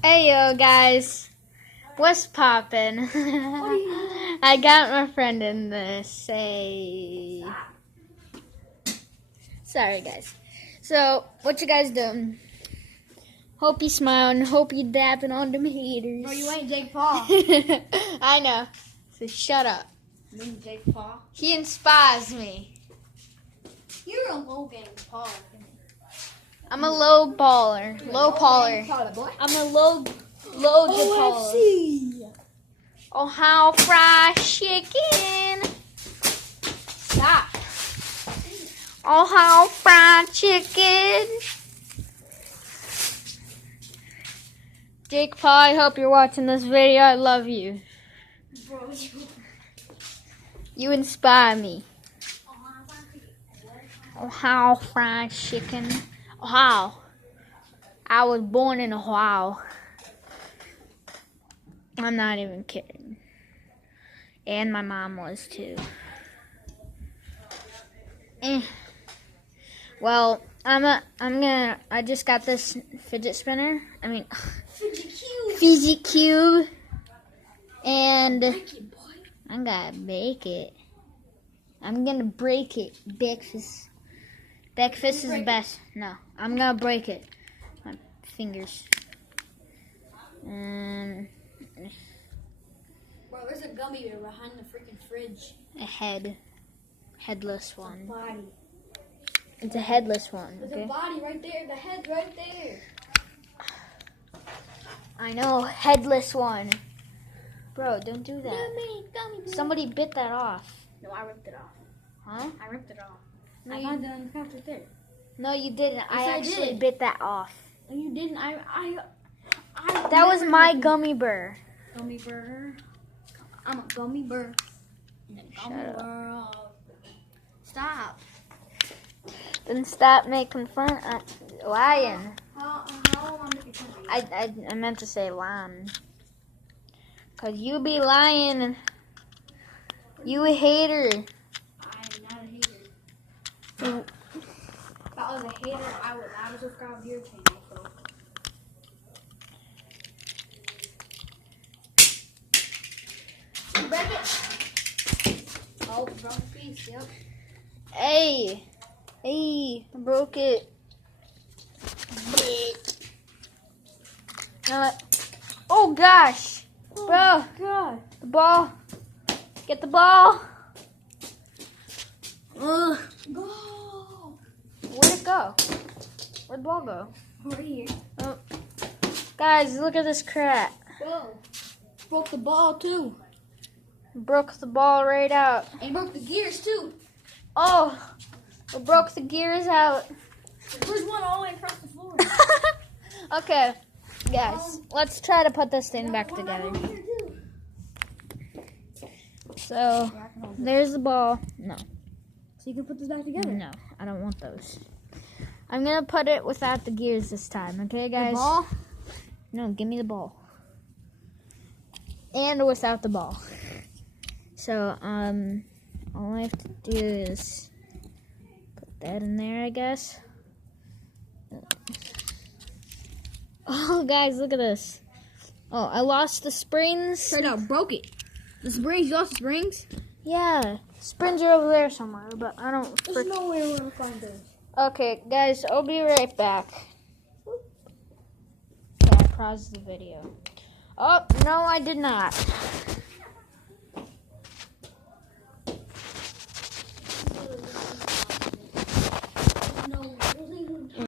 Hey yo guys, what's poppin'? I got my friend in the say. Sorry guys. So what you guys doing? Hope you smiling. Hope you dapping on them haters. Bro, you ain't Jake Paul. I know. So shut up. You ain't Jake Paul. He inspires me. You're a low game Paul. I'm a low baller. Low baller. I'm a low baller. Oh, how fried chicken. Stop. Oh, how fried chicken. Jake Paul, I hope you're watching this video. I love you. Bro, You inspire me. Oh, how fried chicken. Oh, how. I was born in Ohio. I'm not even kidding. And my mom was too. Well, I just got this fidget spinner. Fidget cube. And I'm gonna bake it. I'm gonna break it. Breakfast is the best. No, I'm gonna break it. My fingers. Bro, there's a gummy bear behind the freaking fridge. Headless one. Body. It's a headless one. There's Okay. a body right there. The head's right there. I know, headless one. Bro, don't do that. Gummy bear. Somebody bit that off. No, I ripped it off. Huh? I ripped it off. No, I found it on the couch right there. No, you didn't. I I actually did. bit that off. No, you didn't. That was my gummy bear. Gummy bear. I'm a gummy bear. Shut up. World. Stop. Then stop making fun of lying. How am I making fun of you? I meant to say lying. Cause you be lying. You a hater. I'm not a hater. If I was a hater, I would not have subscribed to your channel. So. Break it. Oh, wrong piece. Yep. Hey, I broke it. Oh gosh, bro, God. the ball. Get the ball. Go. Where'd it go? Where'd the ball go? Right here. Oh. Guys, look at this crap. Whoa. Broke the ball too. Broke the ball right out. And broke the gears too. Oh, it broke the gears out. There's one all the way across the floor. Okay, guys, let's try to put this thing back together. So, there's the ball. No. So you can put this back together. No, I don't want those. I'm going to put it without the gears this time, okay, guys? The ball? No, give me the ball. And without the ball. So, all I have to do is put that in there, I guess. Oh, guys, look at this. Oh, I lost the springs. Straight up broke it. The springs, you lost the springs? Yeah, springs are over there somewhere, but I don't. There's no way we're gonna find those. Okay, guys, I'll be right back. So I paused the video. Oh, no, I did not.